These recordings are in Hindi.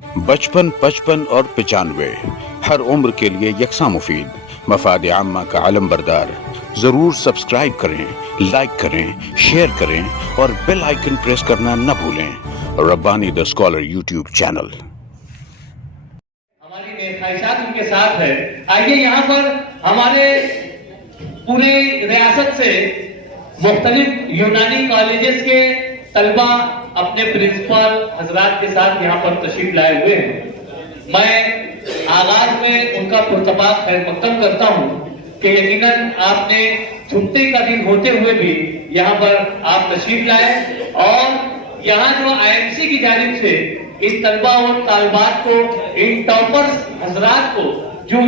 बचपन, 55 और 95 हर उम्र के लिए यकसा मुफीद, मफाद आम्मा का आलम बरदार। जरूर सब्सक्राइब करें, लाइक करें, शेयर करें और बेल आइकन प्रेस करना न भूलें। Rabbani the scholar YouTube channel. हमारी ख्वाहिशात उनके साथ है। आइए यहाँ पर हमारे पूरे रियासत से मुख्तलिफ यूनानी कॉलेजेस के तलबा अपने प्रिंसिपल हजरात के साथ यहाँ पर तशरीफ लाए हुए हैं। मैं आगाज में उनका पुरतबाक खैर मकदम करता हूँ कि यकीनन आपने छुट्टी का दिन होते हुए भी यहाँ पर आप तशरीफ लाए और यहाँ जो आईएमसी की जानिब से इन तलबा और तालबात को, इन टॉपर्स हजरात को जो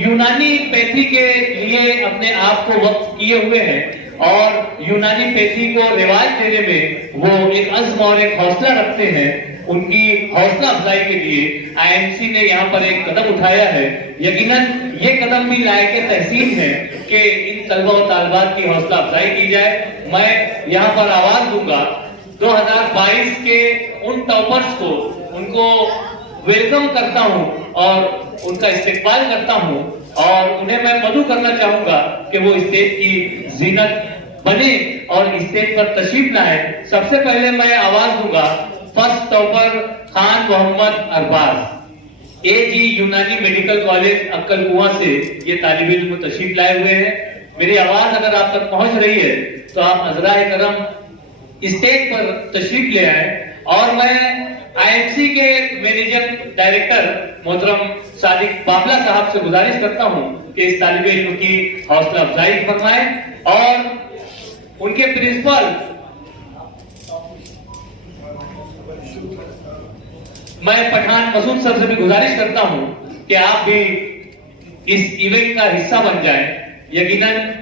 यूनानी पैथी के लिए अपने आप को वक्त किए हुए हैं और यूनानी पैथी को रिवाज देने में वो एक अज़्म और एक हौसला रखते हैं, उनकी हौसला अफजाई के लिए आईएमसी ने यहाँ पर एक कदम उठाया है। यकीनन ये कदम भी लायक तहसीन है कि इन तलबा और तालबात की हौसला अफजाई की जाए। मैं यहाँ पर आवाज दूंगा 2022 के उन टॉपर्स को, उनको वेलकम करता हूँ और उनका इस्तेकबाल करता हूँ और उन्हें मैं मदू करना चाहूंगा कि वो स्टेज की जीनत बने और स्टेज पर तशरीफ लाए। सबसे पहले मैं आवाज दूंगा फर्स्ट टॉपर खान मोहम्मद अरबाज, एजी यूनानी मेडिकल कॉलेज अक्कल कुआं से ये तालिब इल्म तशरीफ लाए हुए हैं। मेरी आवाज अगर आप तक पहुंच रही है तो आप अज़राए करम स्टेज पर तशरीफ ले आए। और मैं आईएमसी के मैनेजर डायरेक्टर मोहतरम सादिक बाबला साहब से गुजारिश करता हूं कि इस तालिब इल्म की हौसला अफजाई फरमाएं और उनके प्रिंसिपल मैं पठान मसूद सर से भी गुजारिश करता हूं कि आप भी इस इवेंट का हिस्सा बन जाएं। यकीनन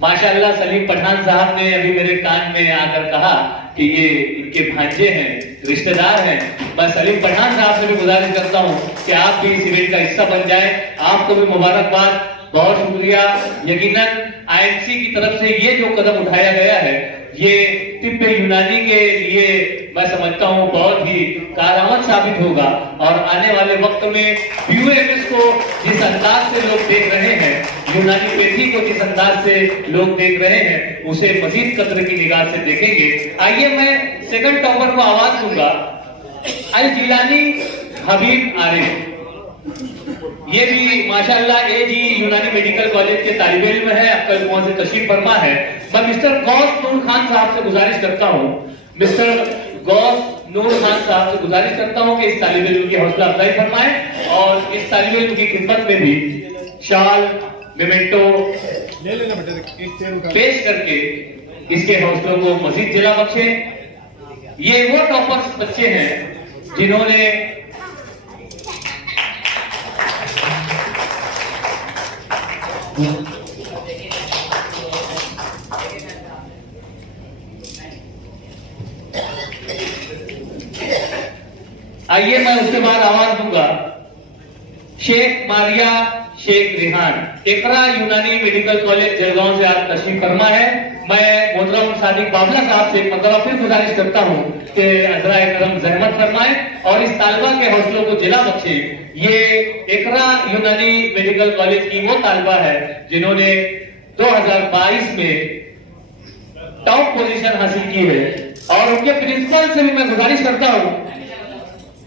माशाअल्लाह सलीम पठान साहब ने अभी मेरे कान में आकर कहा कि ये इनके भांजे हैं, रिश्तेदार हैं। मैं सलीम पठान साहब से भी गुजारिश करता हूं कि आप भी इस इवेंट का हिस्सा बन जाएं। आपको भी मुबारकबाद, बहुत शुक्रिया। यकीनन आईएमसी की तरफ से ये जो कदम उठाया गया है ये तिब्ब यूनानी के लिए मैं समझता हूं बहुत ही कारआमद साबित होगा और आने वाले वक्त में यूएमएस को जिस अंदाज से लोग देख रहे हैं, यूनानी पैथी को जिस अंदाज से लोग देख रहे हैं, उसे मजीद कदर की निगाह से देखेंगे। आइए मैं सेकंड टॉपर को आवाज दूंगा अल जिलानी हबीब आरिफ। ये भी माशाअल्लाह एजी यूनानी मेडिकल कॉलेज के तालिब इल्म है, अक्कल कुआं से तशरीफ फरमा है। मैं मिस्टर गौस नूर खान साहब से गुजारिश करता हूं, मिस्टर गौस नूर खान साहब से गुजारिश करता हूं कि इस तालिब इल्म की हौसला अफजाई फरमाएं और इस तालिब इल्म की खिदमत में भी शाल मेमेंटो पेश करके इसके हौसलों को मजीद जिला बख्शे। ये वो टॉपर्स बच्चे हैं जिन्होंने आइए मैं उसके बाद आवाज दूंगा शेख मारिया शेख रिहान, इकरा यूनानी मेडिकल कॉलेज जलगांव से आप तशरीफ फरमा है। मैं मोहतरम सादिक बाबला साहब से मतलब फिर गुजारिश करता हूं कि अज़राए करम जहमत फरमाए और इस तालबा के हौसलों को जिला बख्शे। ये इकरा यूनानी मेडिकल कॉलेज की वो तालबा है जिन्होंने 2022 में टॉप पोजीशन हासिल की है और उनके प्रिंसिपल से भी मैं गुजारिश करता हूं,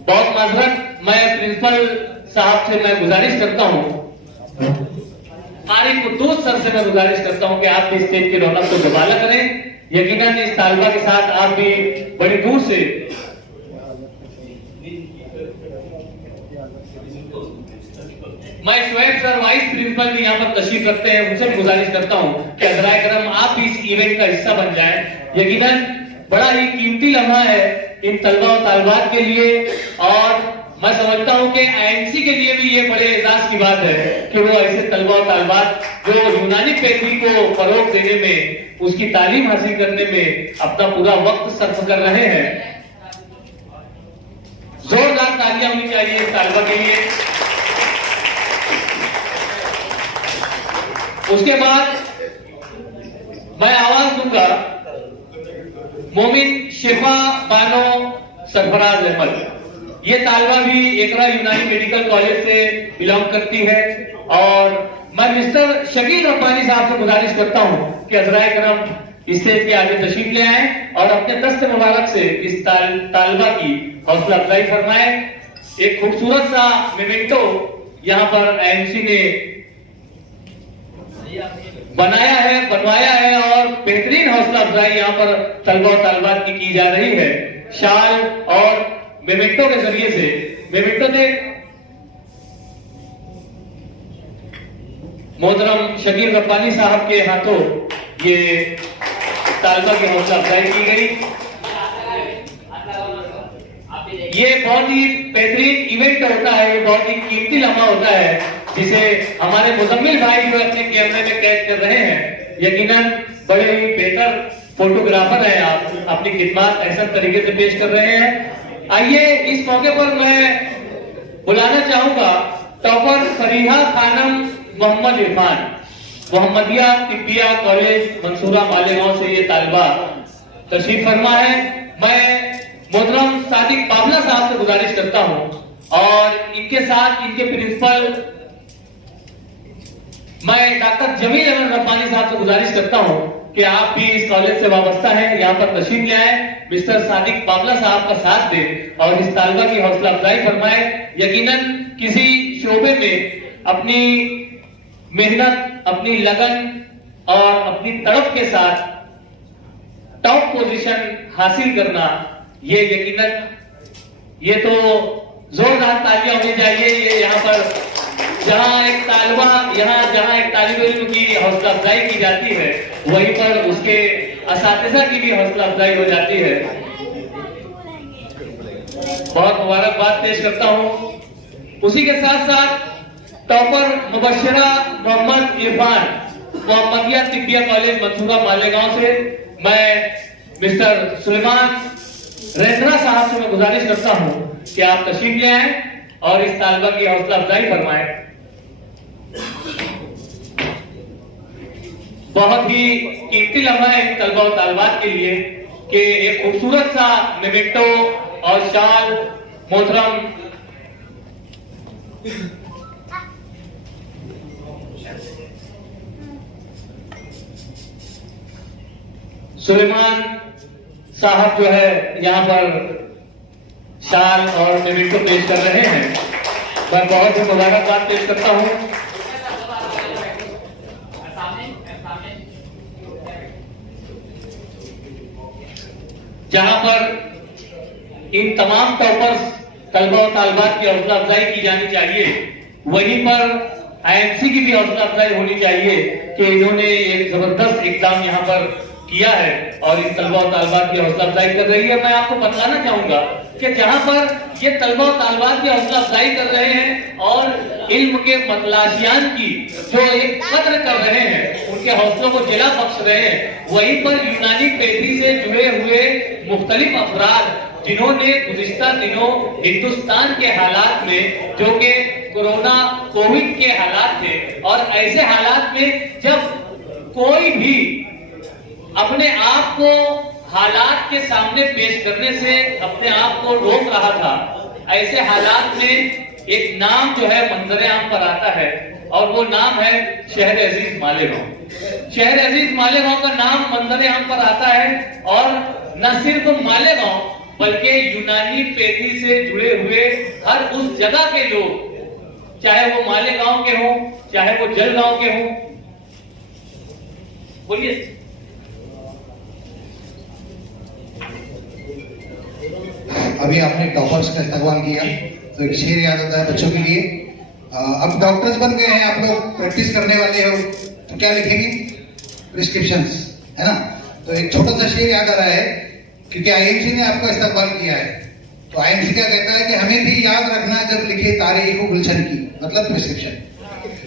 बहुत माजरत, मैं प्रिंसिपल साहब से मैं गुजारिश करता हूं, आरिफ कुद्दूस सर से मैं गुजारिश करता हूं कि आप भी स्टेज की रौनक को दुबाला करें। यकीनन इस तालबा के साथ आप भी बड़ी दूर से मैं शुएब सर वाइस प्रिंसिपल भी यहाँ पर तशरीफ रखते हैं, उनसे गुजारिश करता हूं कि अज़राए करम आप भी इस इवेंट का हिस्सा बन जाएं। यकीनन बड़ा ही कीमती लम्हा है इन तलबा और तालबात के लिए और मैं समझता हूं कि आईएमसी के लिए भी ये बड़े एजाज की बात है कि वो ऐसे तलबा और तालबात जो यूनानी पैथी को फरोग देने में, उसकी तालीम हासिल करने में अपना पूरा वक्त सर्फ कर रहे हैं। जोरदार तालियां होनी चाहिए इस तालबा के लिए। उसके बाद मैं आवाज दूंगा मोमिन शेफा बानो सरफराज अहमद। ये तालबा भी एकरा यूनानी मेडिकल कॉलेज से बिलोंग करती है। और मैं मिस्टर शकील रब्बानी साहब से गुजारिश करता हूं कि हज़राए करम स्टेज के आगे तशरीफ ले आए और अपने दस्त मुबारक से इस तालबा की हौसला अफजाई फरमाए। एक खूबसूरत सा मेमेंटो यहाँ पर आईएमसी ने बनाया है, बनवाया है और बेहतरीन हौसला अफजाई यहाँ पर तलबा और तालबात की जा रही है। शाल और मेमेंटो के जरिए से मेमेंटो ने मोहतरम शकील रब्बानी साहब के हाथों ये तालबा की हौसला अफजाई की गई। ये बहुत ही बेहतरीन इवेंट होता है, ये बहुत ही कीमती लम्हा होता है जिसे हमारे मुजम्मिल भाई जो अपने कैमरे में कैद कर रहे हैं। यकीनन बड़े ही बेहतर फोटोग्राफर हैं आप, अपनी खिदमत ऐसा तरीके से पेश कर रहे हैं। आइए इस मौके पर मैं बुलाना चाहूंगा टॉपर फरीहा खानम मोहम्मद इरफान, मोहम्मदिया तिब्बिया कॉलेज मंसूरा मालेगांव से ये तालिबा तशरीफ फरमा है। मैं मोहतरम सादिक बाबला साहब से गुजारिश करता हूं और इनके साथ इनके प्रिंसिपल मैं डॉक्टर जमील अहमद रब्बानी साहब से गुजारिश करता हूं कि आप भी इस कॉलेज से वाबस्ता हैं, यहाँ पर तशरीफ ले आए, मिस्टर सादिक बाबला साहब का साथ दें और इस तालिबा की हौसला अफजाई फरमाए। यकीनन किसी शोबे में अपनी मेहनत, अपनी लगन और अपनी तड़प के साथ टॉप पोजीशन हासिल करना, ये यकीनन ये तो जोरदार तालियां होनी चाहिए। ये यहाँ पर जहाँ एक तालिबा जहाँ एक तालिब इल्म की हौसला अफजाई की जाती है, वहीं पर उसके असातिज़ा की भी हौसला अफजाई हो जाती है। बहुत मुबारकबाद पेश करता हूँ। उसी के साथ साथ टॉपर मुबशरा मोहम्मद इरफान, मोहम्मदिया तिब्बिया कॉलेज मंसूरा मालेगांव से मैं मिस्टर सुलेमान रेंद्रा साहब से मैं गुजारिश करता हूं कि आप तशरीफ ले आए और इस तालिबा की हौसला अफजाई फरमाएं। बहुत ही कीमती लम्हा है इन तलबा और तालिबात के लिए कि एक खूबसूरत सा मेमेंटो और शाल मोहतरम सुलेमान साहब जो है यहाँ पर शाल और मेमेंटो पेश कर रहे हैं। मैं बहुत ही मुबारकबाद पेश करता हूँ। जहां पर इन तमाम टॉपर्स तलबा और तालिबात की हौसला अफजाई की जानी चाहिए, वहीं पर आईएमसी की भी हौसला अफजाई होनी चाहिए कि इन्होंने एक जबरदस्त इकदाम यहाँ पर किया है और इन तलबा और तालिबात की हौसला अफजाई कर रही है। मैं आपको बताना चाहूंगा कि जहां पर ये तलबा और तालिबात की हौसला अफजाई कर रहे हैं और इल्म के मतलाशियान की जो एक कद्र कर रहे हैं, उनके हौसलों को जिला बख्श रहे हैं, वहीं पर यूनानी पेशी से जुड़े हुए मुख्तलिफ अफराद जिन्होंने गुज़िश्ता दिनों हिंदुस्तान के हालात में, जो कि कोरोना कोविड के हालात थे, और ऐसे हालात में जब कोई भी अपने आप को हालात के सामने पेश करने से अपने आप को रोक रहा था, ऐसे हालात में एक नाम जो है मंजर आम पर आता है और वो नाम है शहर अजीज मालेगांव। शहर अजीज मालेगांव का नाम मंजर आम पर आता है और न सिर्फ मालेगांव बल्कि यूनानी पेशी से जुड़े हुए हर उस जगह के लोग, चाहे वो मालेगांव के हों, चाहे वो जलगांव के हों। बोलिए। अभी आपने टॉपर्स का इस्तेमाल किया तो एक शेर याद आता है बच्चों के लिए। अब डॉक्टर्स बन गए हैं, आप लोग प्रैक्टिस करने वाले हो तो क्या लिखेंगे? प्रिस्क्रिप्शंस, है ना? तो एक छोटा सा शेर याद आ रहा है क्योंकि आईएमसी ने आपका इस्तेमाल किया है। तो आईएमसी क्या कहता है कि हमें भी याद रखना जब लिखे तारीख गुलशन की, मतलब प्रिस्क्रिप्शन।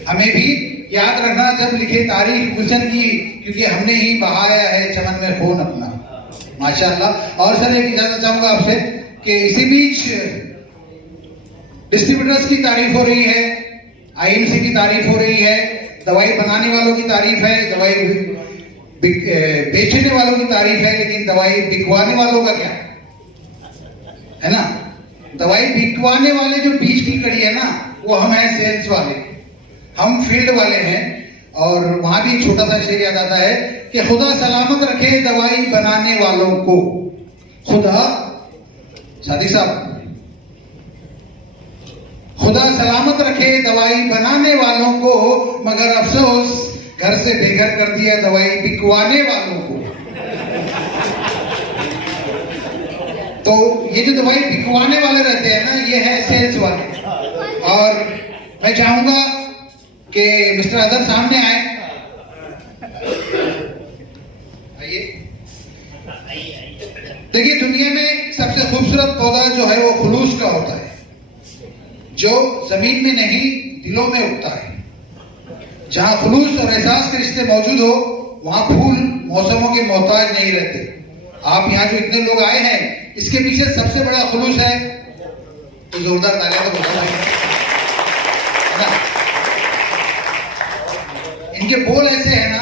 हमें भी याद रखना जब लिखे तारीख गुलशन की, क्योंकि हमने ही बहाया है चमन में खून अपना। माशाअल्लाह। और सर एक इजाजत चाहूंगा आपसे कि इसी बीच डिस्ट्रीब्यूटर्स की तारीफ हो रही है, आईएमसी की तारीफ हो रही है, दवाई बनाने वालों की तारीफ है, दवाई बेचने वालों की तारीफ है, लेकिन दवाई बिकवाने वालों का क्या है ना? दवाई बिकवाने वाले जो बीच की कड़ी है ना, वो हम हैं सेल्स वाले, हम फील्ड वाले हैं। और वहां भी एक छोटा सा शेर याद आता है कि खुदा सलामत रखे दवाई बनाने वालों को। खुदा, सादिक साहब, खुदा सलामत रखे दवाई बनाने वालों को, मगर अफसोस घर से बेघर कर दिया दवाई बिकवाने वालों को। तो ये जो दवाई बिकवाने वाले रहते हैं ना, ये है सेल्स वाले। और मैं चाहूंगा कि मिस्टर अजहर सामने आए। आइए। देखिए, दुनिया में सबसे खूबसूरत पौधा जो है वो खुलूस का होता है, जो जमीन में नहीं दिलों में उगता है। जहां खुलूस और एहसास के रिश्ते मौजूद हो, वहां फूल मौसमों के मोहताज नहीं रहते। आप यहाँ जो इतने लोग आए हैं, इसके पीछे सबसे बड़ा खुलूस है, तो जोरदार तालियां तो बजा है ना? इनके बोल ऐसे हैं ना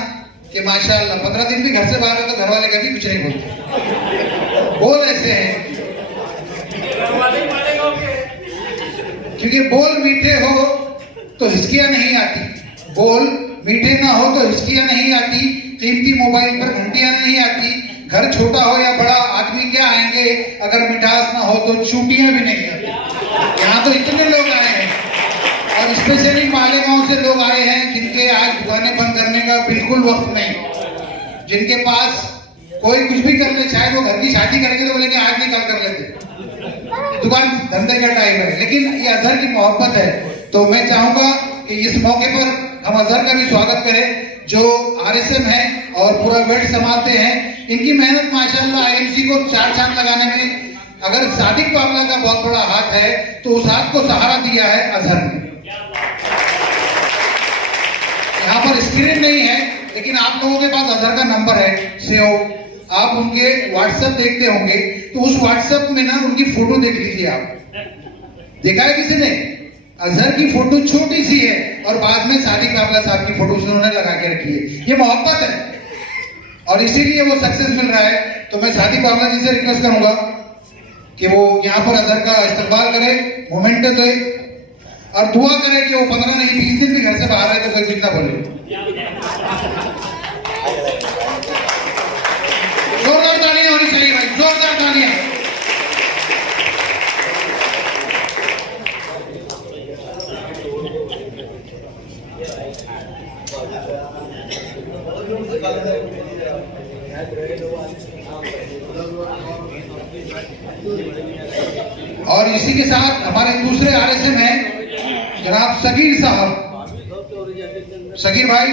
कि माशाअल्लाह 15 दिन भी घर से बाहर है तो घर वाले कभी कुछ नहीं बोलते। बोल ऐसे हैं क्योंकि बोल मीठे हो तो हिचकियां नहीं आती, बोल मीठे ना हो तो हिचकियां नहीं आती, कीमती मोबाइल पर घंटियां नहीं आती, घर छोटा हो या बड़ा आदमी क्या आएंगे, अगर मिठास ना हो तो चूटियां भी नहीं आती। यहाँ तो इतने लोग आए हैं, और स्पेशली मालेगांव से लोग आए हैं जिनके आज दुकानें बंद करने का बिल्कुल वक्त नहीं, जिनके पास कोई कुछ भी कर ले, चाहे वो घर की शादी करेंगे तो बोलेंगे आज नहीं कल कर लेते, दुकान धंधे का टाइम है। लेकिन ये अजहर की मोहब्बत है, तो मैं चाहूंगा कि इस मौके पर हम अजहर का भी स्वागत करें, जो आरएसएम है और पूरा वेट संभालते हैं। इनकी मेहनत माशाल्लाह आईएमसी को चार चांद लगाने में, अगर सादिक बाबला का बहुत बड़ा हाथ है तो उस हाथ को सहारा दिया है अजहर ने। यहाँ पर स्क्रीन नहीं है, लेकिन आप लोगों के पास अजहर का नंबर है, सेव, आप उनके व्हाट्सएप देखते होंगे, तो उस व्हाट्सएप में ना उनकी फोटो देख लीजिए। आप देखा है किसी ने? अजहर की फोटो छोटी सी है और बाद में सादिक बाबला साहब की फोटो उन्होंने लगा के रखी है। ये मोहब्बत है और इसीलिए वो सक्सेस मिल रहा है। तो मैं सादिक बाबला जी से रिक्वेस्ट करूंगा कि वो यहाँ पर अजहर का इस्तेमाल करे, मोमेंट दे और दुआ करे कि वो 15 नहीं 20 दिन भी घर से बाहर है तो कोई कुछ ना बोले। जोरदार तालियां होनी चाहिए भाई, जोरदार तालियां। और इसी के साथ हमारे दूसरे आरएसएम हैं जनाब सगीर साहब। सगीर भाई,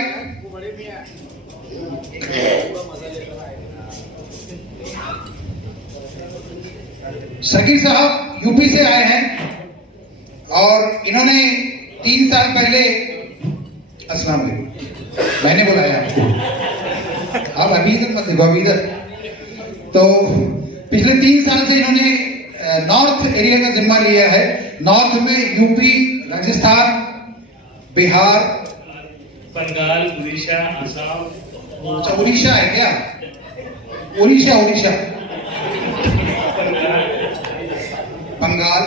सगीर साहब यूपी से आए हैं और इन्होंने 3 साल पहले, अस्सलाम वालेकुम, मैंने बुलाया आपको, आप अभी इधर मत देखो, अभी इधर। तो पिछले 3 साल से इन्होंने नॉर्थ एरिया का जिम्मा लिया है। नॉर्थ में यूपी, राजस्थान, बिहार, बंगाल, उड़ीसा, असम। अच्छा, उड़ीसा है क्या? उड़ीसा, बंगाल,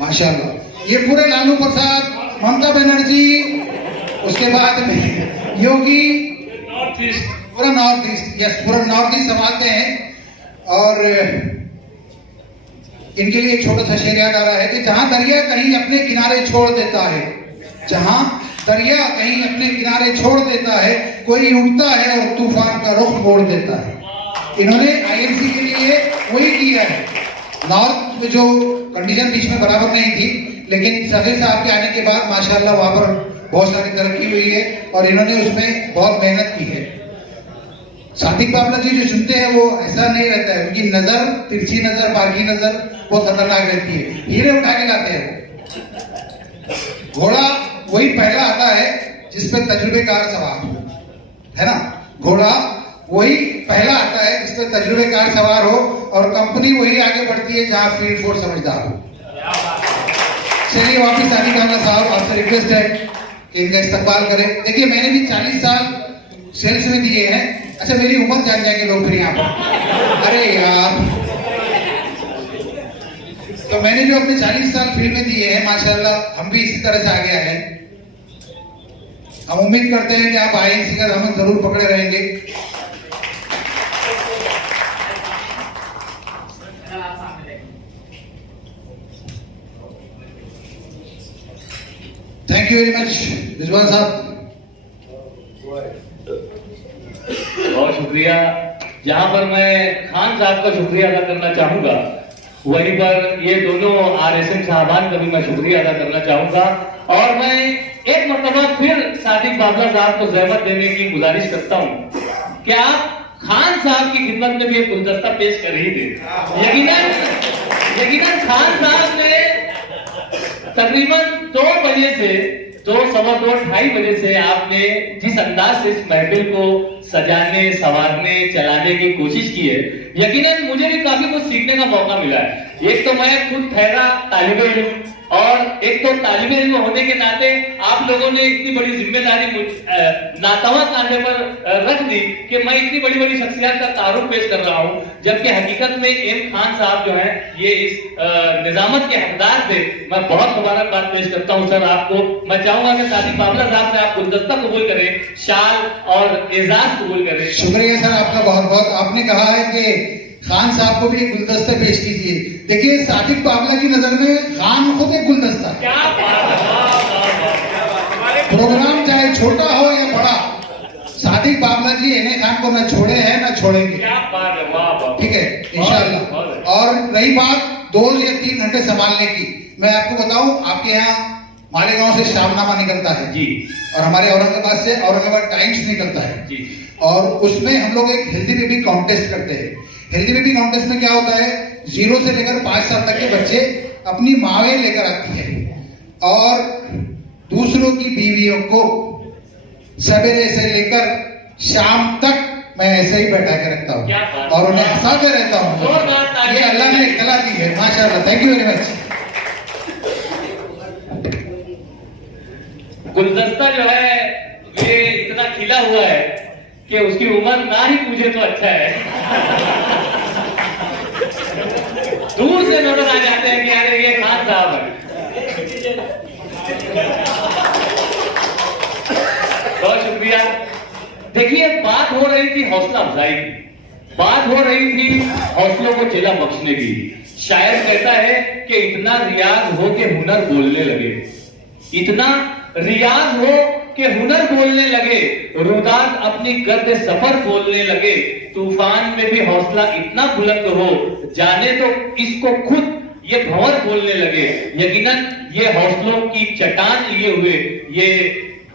माशाल्लाह। ये पूरे लालू प्रसाद, ममता बनर्जी, उसके बाद में योगी, नॉर्थ ईस्ट, पूरा नॉर्थ ईस्ट, यस, पूरा नॉर्थ ईस्ट संभालते हैं। और इनके लिए एक छोटा सा शेर याद आ रहा है कि जहां दरिया कहीं अपने किनारे छोड़ देता है, जहां दरिया कहीं अपने किनारे छोड़ देता है, कोई उठता है और तूफान का रुख मोड़ देता है। इन्होंने आईएमसी के लिए वही किया है। नॉर्थ में जो कंडीशन बीच में बराबर नहीं थी, लेकिन सगीर साहब के आने के बाद माशाल्लाह वहां पर बहुत सारी तरक्की हुई है और इन्होंने उसमें बहुत मेहनत की है। सादिक बाबला जी जो सुनते हैं वो ऐसा नहीं रहता है, उनकी नजर, तिरछी नजर, बागी नजर बहुत खतरनाक रहती है, हीरे उठा के लाते हैं। घोड़ा वही पहला आता है जिसपे तजुर्बेकार सवार है ना, घोड़ा वही पहला आता है जिसपे तजुर्बेकार सवार हो, और कंपनी वही आगे बढ़ती है जहां फील्ड फोर्स समझदार हो। चलिए वापिस सादिक बाबला साहब, आपसे रिक्वेस्ट है कि इनका इस्तेमाल करें। देखिए, मैंने भी 40 साल सेल्स में दिए हैं। अच्छा मेरी उम्र जान जाएंगे लोग फिर यहाँ पर, अरे यार। तो मैंने जो अपने 40 साल फील्ड में दिए हैं, माशाल्लाह हम भी इसी तरह से आगे आए। हम उम्मीद करते हैं कि आप आए, इसी का हम जरूर पकड़े रहेंगे। Thank you very much Rizwan साहब। बहुत शुक्रिया। जहां पर मैं खान साहब का शुक्रिया अदा करना चाहूंगा, वहीं पर ये दोनों आरएसएम साहबान का भी मैं शुक्रिया अदा करना चाहूंगा। और मैं एक मरतबा फिर सादिक बाबला साहब को जहमत देने की गुजारिश करता हूं कि आप खान साहब की खिदमत में भी एक गुलदस्ता पेश कर ही दे। यकीनन खान साहब ने तकरीबन 2 बजे से 2, सवा 2, 2:30 बजे से आपने जिस अंदाज से इस महफिल को सजाने, संवारने, चलाने की कोशिश की है, यकीनन मुझे भी काफी कुछ सीखने का मौका मिला है। एक तो मैं खुद ठहरा तालिबे इल्म, और एक तो तालिबे इल्म होने के नाते आप लोगों ने इतनी बड़ी जिम्मेदारी नातवा कांधे पर रख दी कि मैं इतनी बड़ी बड़ी शख्सियत का तारुफ पेश कर रहा हूं, जबकि हकीकत में एम खान साहब जो हैं ये इस निजामत के हकदार थे। मैं बहुत मुबारकबाद पेश करता हूं सर आपको। मैं चाहूंगा कि सादिक बाबला साहब से आप गुलदस्ता कबूल करें, शाल और एजाज कबूल करें। शुक्रिया सर आपका बहुत बहुत। आपने कहा है कि खान साहब को भी एक गुलदस्ते पेश कीजिए। देखिए सादिक बाबला की नजर में खान खुद एक गुलदस्ता है। क्या बात है। प्रोग्राम चाहे छोटा हो या बड़ा, सादिक बाबला जी एने खान को न छोड़े हैं न छोड़ेंगे। क्या बात है, वाह वाह। ठीक है इंशाल्लाह। और रही बात 2 या 3 घंटे संभालने की, मैं आपको बताऊं आपके यहाँ मालेगांव से शामनामा निकलता है जी, और हमारे औरंगाबाद से औरंगाबाद टाइम्स निकलता है जी। और उसमें हम लोग एक हेल्दी बेबी कॉन्टेस्ट करते हैं। हेल्दी बेबी कॉन्टेस्ट में क्या होता है, 0 से लेकर 5 साल तक के बच्चे अपनी मावें लेकर आती है और दूसरों की बीवियों को सवेरे से लेकर शाम तक मैं ऐसे ही बैठा के रखता हूँ और उन्हें हंसाते रहता हूँ। ये अल्लाह ने कला दी है माशाल्लाह। Thank you very much. गुलदस्ता जो है ये इतना खिला हुआ है कि उसकी उम्र ना ही पूछे तो अच्छा है। दूर से नजर आ जाते हैं कि अरे ये खान साहब है। बहुत शुक्रिया। देखिए बात हो रही थी हौसला अफजाई की, बात हो रही थी हौसलों को चेला बख्शने की। शायर कहता है कि इतना रियाज हो के हुनर बोलने लगे, इतना रियाज हो कि हुनर बोलने लगे, रुदात अपनी गर्द सफर बोलने लगे, तूफान में भी हौसला इतना बुलंद हो जाने तो इसको खुद ये भंवर बोलने लगे। यकीनन ये हौसलों की चट्टान लिए हुए ये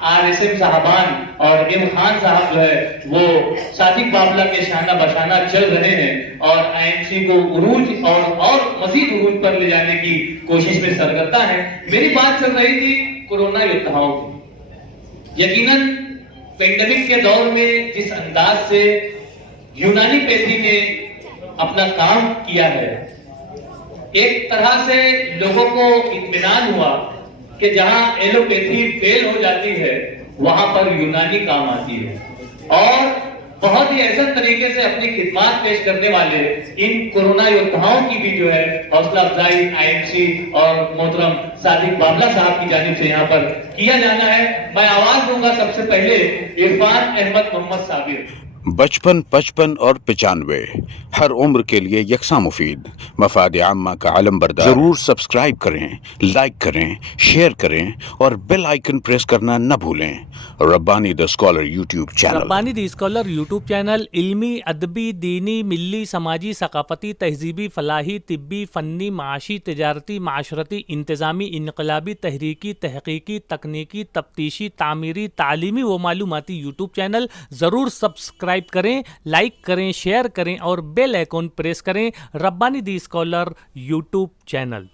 आरएसएम साहबान और एम खान साहब जो है वो सादिक बाबला के शाना बशाना चल रहे हैं और आईएमसी को उरूज और मजीद उरूज पर ले जाने की कोशिश में सरगर्दा है। मेरी बात चल रही थी कोरोना योद्धाओं की। यकीनन पेंडेमिक के दौर में जिस अंदाज से यूनानी पैथी ने अपना काम किया है, एक तरह से लोगों को इत्मीनान हुआ कि जहां एलोपैथी फेल हो जाती है वहां पर यूनानी काम आती है। और बहुत ही ऐसा तरीके से अपनी खिदमत पेश करने वाले इन कोरोना योद्धाओं की भी जो है हौसला अफजाई आईएमसी और मोहतरम सादिक बाबला साहब की जानिब से यहाँ पर किया जाना है। मैं आवाज दूंगा सबसे पहले इरफान अहमद मोहम्मद साबिर। बचपन, 55 और 95 हर उम्र के लिए यकसा मुफीद, मफाद आम्मा का आलम बरदार। जरूर सब्सक्राइब करें, लाइक करें, शेयर करें और बेल आइकन प्रेस करना न भूलें। Rabbani the scholar YouTube channel. Rabbani the scholar YouTube channel इल्मी, अदबी, दीनी, मिल्ली, समाजी, सकाफती, तहजीबी, फलाही, तिब्बी, फ़न्नी, माशी, तिजारती, माशरती, इंतज़ामी, इनकलाबी, तहरीकी, तहकीकी, तकनीकी, तफ्तीशी, तामीरी, तालीमी व मालूमाती यूट्यूब चैनल। ज़रूर सब्सक्राइब करें, लाइक करें, शेयर करें और बेल आइकन प्रेस करें। Rabbani the scholar YouTube channel.